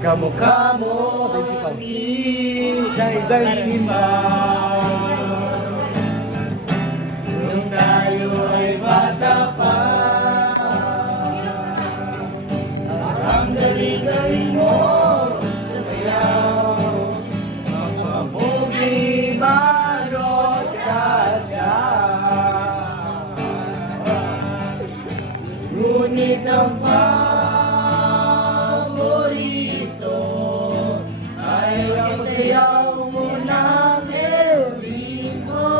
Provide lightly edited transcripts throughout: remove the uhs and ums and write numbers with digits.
kamukha mo si Day Simba. Nung tayo ay bata pa, ang galing-galing mo sa bayaw, mapapugi mano siya. Ngunit ang paborito ay ang sayaw mo ng Erwin mo.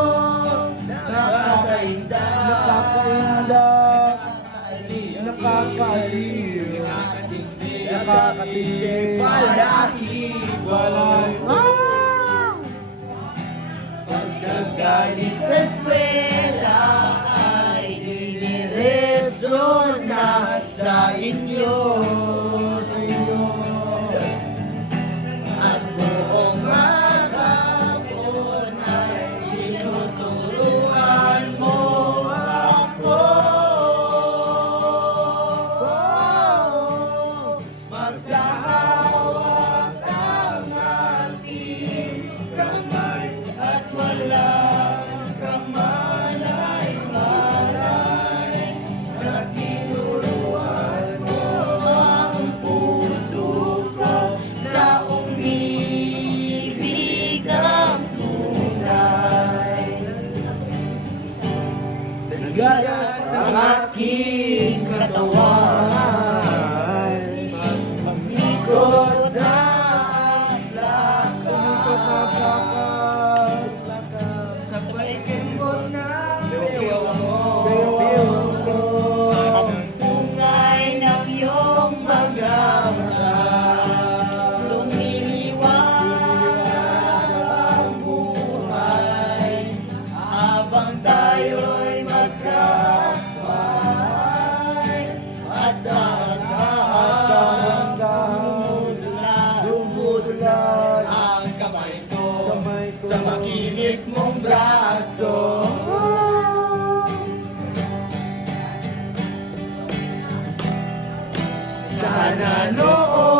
Nakakaaliw, nakakatingin, balahibalay. Pagkagaling sa eskwela ay diniretso na sa inyo. At buong maghapon ay tinuturuan mo ako. Magkahawak ang ating kamay at walang kamalay-malay na tinuruan mo ang puso ko na umibig ang tunay. Tigas ang aking katawan, pag-ikot at lakad, sabay kembot na bewang mo. Ang tungay ng iyong mga mata, lumiliwanag ang buhay habang tayo'y magkakapay. At sa dumudulas ang kamay ko sa makinis mong braso. Sana noon